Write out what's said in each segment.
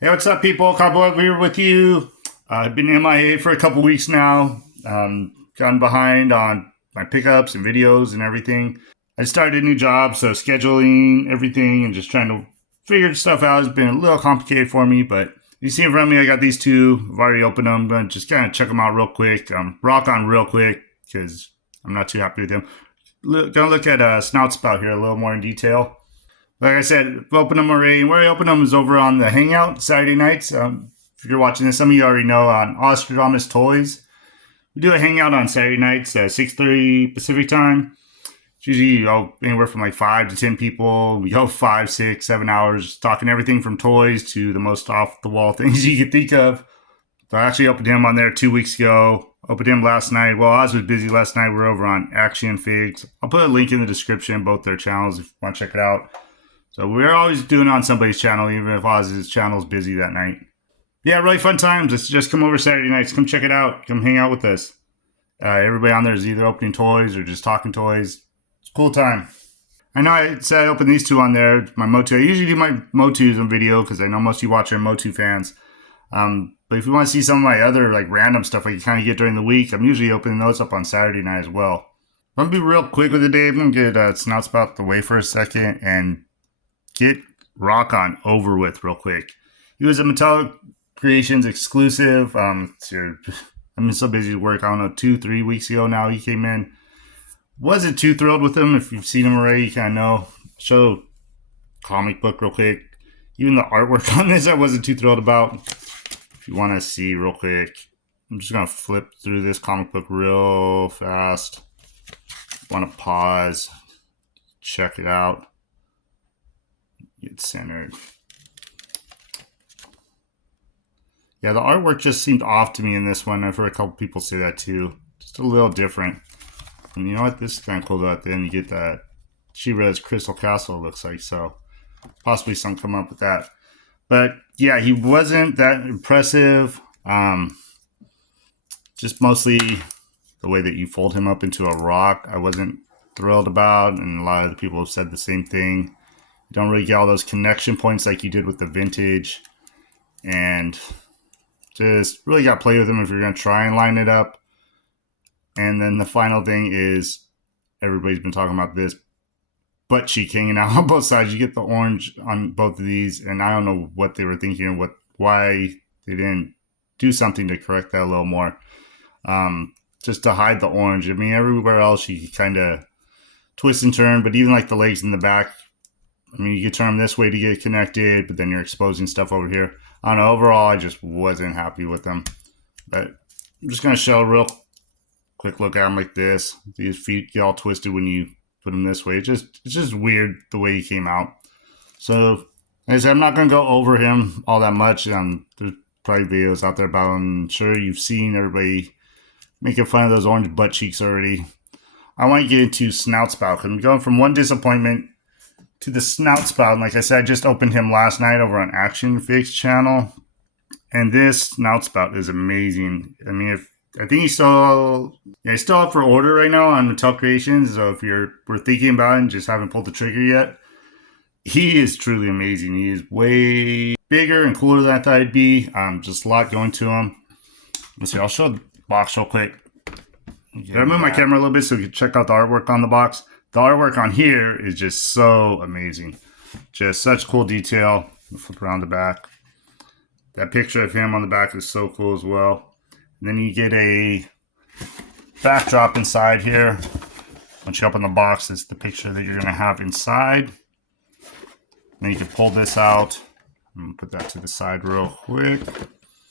Hey, what's up, people? Carbo over here with you. I've been MIA for a couple weeks now. Gotten behind on my pickups and videos and everything. I started a new job, so scheduling everything and just trying to figure stuff out has been a little complicated for me. But you see in front of me, I got these two. I've already opened them. I'm going to just kind of check them out real quick. Rokkon real quick because I'm not too happy with them. Gonna look at Snout Spout here a little more in detail. Like I said, I've opened them already. And where I opened them is over on the Hangout Saturday nights. If you're watching this, some of you already know on Ostradamus Toys. We do a Hangout on Saturday nights at 6:30 Pacific time. It's usually anywhere from like 5 to 10 people. We go 5, 6, 7 hours talking everything from toys to the most off-the-wall things you could think of. So I actually opened him on there 2 weeks ago. Opened him last night. Well, I was busy last night. We're over on Action Figs. I'll put a link in the description, both their channels, if you want to check it out. So we're always doing it on somebody's channel, even if Oz's channel's busy that night. Yeah, really fun times. Just come over Saturday nights. Come check it out. Come hang out with us. Everybody on there is either opening toys or just talking toys. It's a cool time. I know I said I opened these two on there. My Motu. I usually do my Motus on video because I know most of you watch are Motu fans. But if you want to see some of my other like random stuff I can kind of get during the week, I'm usually opening those up on Saturday night as well. I'm going to be real quick with the day. I'm going to get Snout Spout away for a second and get Rokkon over with real quick. He was a Mattel Creations exclusive. I'm so busy at work. I don't know, 2-3 weeks ago now he came in. Wasn't too thrilled with him. If you've seen him already, you kind of know. Show comic book real quick. Even the artwork on this I wasn't too thrilled about. If you want to see real quick, I'm just going to flip through this comic book real fast. Want to pause. Check it out. Get centered. Yeah, the artwork just seemed off to me in this one. I've heard a couple people say that too. Just a little different. And you know what? This is kind of cool at the end. You get that She-Ra's Crystal Castle, looks like. So possibly some come up with that. But yeah, he wasn't that impressive. Just mostly the way that you fold him up into a rock, I wasn't thrilled about. And a lot of the people have said the same thing. You don't really get all those connection points like you did with the vintage. And just really got to play with them if you're going to try and line it up. And then the final thing is, everybody's been talking about this, butt cheek hanging out on both sides. You get the orange on both of these, and I don't know what they were thinking and why they didn't do something to correct that a little more. Just to hide the orange. I mean, everywhere else you kind of twist and turn, but even like the legs in the back, I mean, you could turn them this way to get it connected, but then you're exposing stuff over here. I don't know. Overall, I just wasn't happy with them. But I'm just going to show a real quick look at them like this. These feet get all twisted when you put them this way. It's just weird the way he came out. So, like I said, I'm not going to go over him all that much. There's probably videos out there about him. I'm sure you've seen everybody making fun of those orange butt cheeks already. I want to get into Snout Spout because I'm going from one disappointment to the Snout Spout. And like I said, I just opened him last night over on Action Fix channel. And this Snout Spout is amazing. I mean, I think he's still up for order right now on Mattel Creations. So if we're thinking about it and just haven't pulled the trigger yet, he is truly amazing. He is way bigger and cooler than I thought he'd be. Just a lot going to him. Let's see, I'll show the box real quick. I move my camera a little bit so you can check out the artwork on the box. The artwork on here is just so amazing. Just such cool detail. Flip around the back. That picture of him on the back is so cool as well. And then you get a backdrop inside here. Once you open the box, it's the picture that you're going to have inside. Then you can pull this out. I'm going to put that to the side real quick.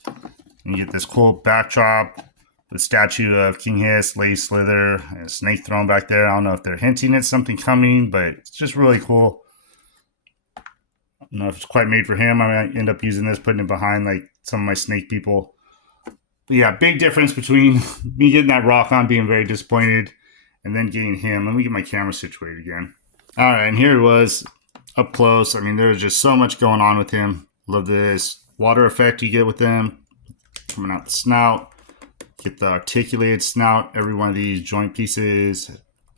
And you get this cool backdrop. The statue of King Hiss, Lady Slither, and a snake thrown back there. I don't know if they're hinting at something coming, but it's just really cool. I don't know if it's quite made for him. I might end up using this, putting it behind like some of my snake people. But yeah, big difference between me getting that Rokkon, being very disappointed, and then getting him. Let me get my camera situated again. All right, and here it was up close. I mean, there's just so much going on with him. Love this water effect you get with them. Coming out the snout. Get the articulated snout. Every one of these joint pieces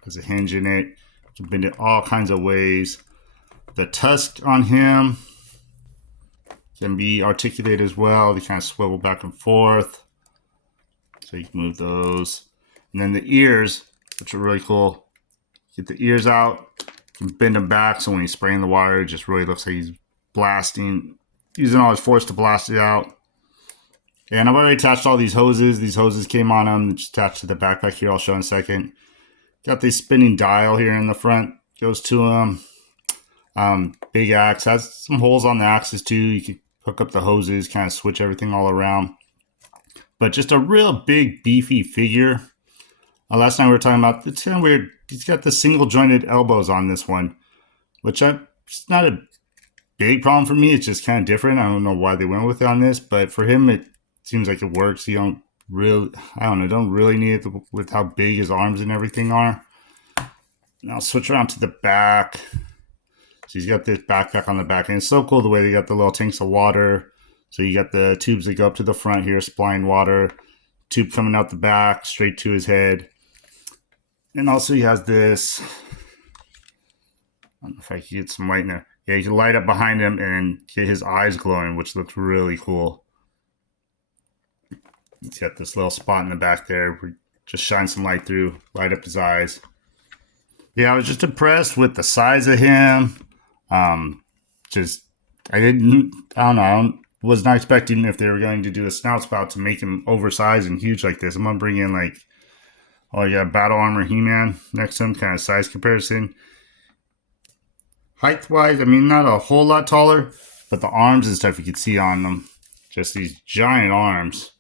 has a hinge in it. You can bend it all kinds of ways. The tusk on him can be articulated as well. They kind of swivel back and forth. So you can move those. And then the ears, which are really cool. Get the ears out, you can bend them back so when he's spraying the wire, it just really looks like he's blasting, using all his force to blast it out. And I've already attached all these hoses. These hoses came on them, just attached to the backpack here. I'll show in a second. Got this spinning dial here in the front, goes to them. Big axe, has some holes on the axes too. You can hook up the hoses, kind of switch everything all around. But just a real big, beefy figure. Last night we were talking about, it's kind of weird. He's got the single jointed elbows on this one, which it's not a big problem for me. It's just kind of different. I don't know why they went with it on this, but for him, it seems like it works. You don't really, don't really need it with how big his arms and everything are. Now I'll switch around to the back. So he's got this backpack on the back, and it's so cool the way they got the little tanks of water. So you got the tubes that go up to the front here, supplying water. Tube coming out the back, straight to his head. And also he has this, I don't know if I can get some light in there. Yeah, you can light up behind him and get his eyes glowing, which looks really cool. He's got this little spot in the back there where just shine some light through, light up his eyes. Yeah, I was just impressed with the size of him. I was not expecting if they were going to do a Snout Spout to make him oversized and huge like this. I'm going to bring in Battle Armor He-Man next to him, kind of size comparison. Height-wise, not a whole lot taller, but the arms and stuff you can see on them. Just these giant arms.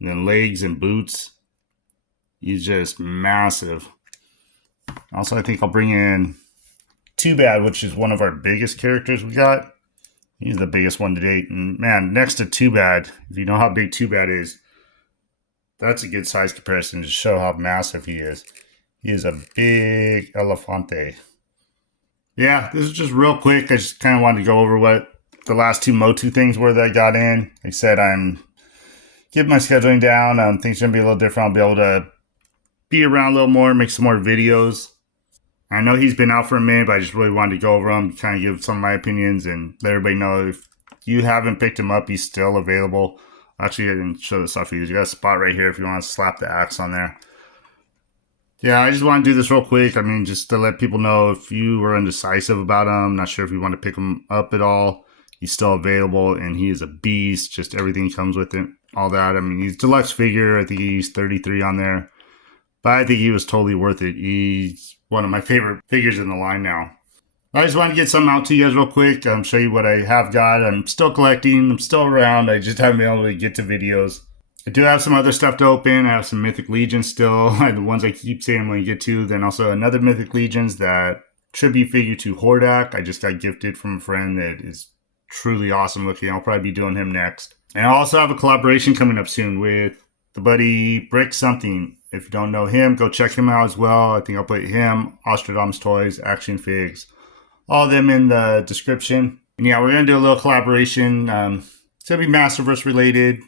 And then legs and boots. He's just massive. Also, I think I'll bring in Too Bad, which is one of our biggest characters we got. He's the biggest one to date. And man, next to Too Bad, if you know how big Too Bad is, that's a good size comparison to show how massive he is. He is a big elefante. Yeah, this is just real quick. I just kind of wanted to go over what the last two Motu things were that I got in. Like I said, I'm getting my scheduling down. Things are going to be a little different. I'll be able to be around a little more, make some more videos. I know he's been out for a minute, but I just really wanted to go over him, kind of give some of my opinions, and let everybody know if you haven't picked him up, he's still available. Actually, I didn't show this off for you. You got a spot right here if you want to slap the axe on there. Yeah, I just want to do this real quick. Just to let people know if you were indecisive about him, not sure if you want to pick him up at all, he's still available, and he is a beast. Just everything comes with it, all that. He's a deluxe figure. I think he's 33 on there. But I think he was totally worth it. He's one of my favorite figures in the line now. I just wanted to get something out to you guys real quick. Show you what I have got. I'm still collecting. I'm still around. I just haven't been able to get to videos. I do have some other stuff to open. I have some Mythic Legions still. The ones I keep saying I'm going to get to. Then also another Mythic Legions, that tribute figure to Hordak. I just got gifted from a friend that is truly awesome looking. I'll probably be doing him next. And I also have a collaboration coming up soon with the buddy Brick Something. If you don't know him, go check him out as well. I think I'll put him, Ostradamus Toys, Action Figs, all of them in the description. And yeah, we're going to do a little collaboration. It's going to be Masterverse related.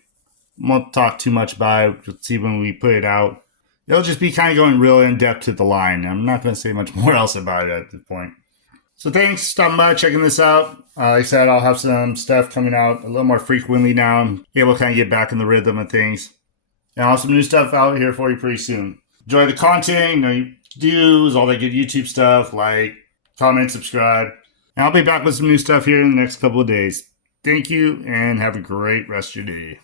Won't talk too much about it. We'll see when we put it out. It'll just be kind of going real in-depth to the line. I'm not going to say much more else about it at this point. So thanks for stopping by, checking this out. Like I said, I'll have some stuff coming out a little more frequently now. I'm able to kind of get back in the rhythm of things. And I'll have some new stuff out here for you pretty soon. Enjoy the content, you do all that good YouTube stuff, like, comment, subscribe. And I'll be back with some new stuff here in the next couple of days. Thank you, and have a great rest of your day.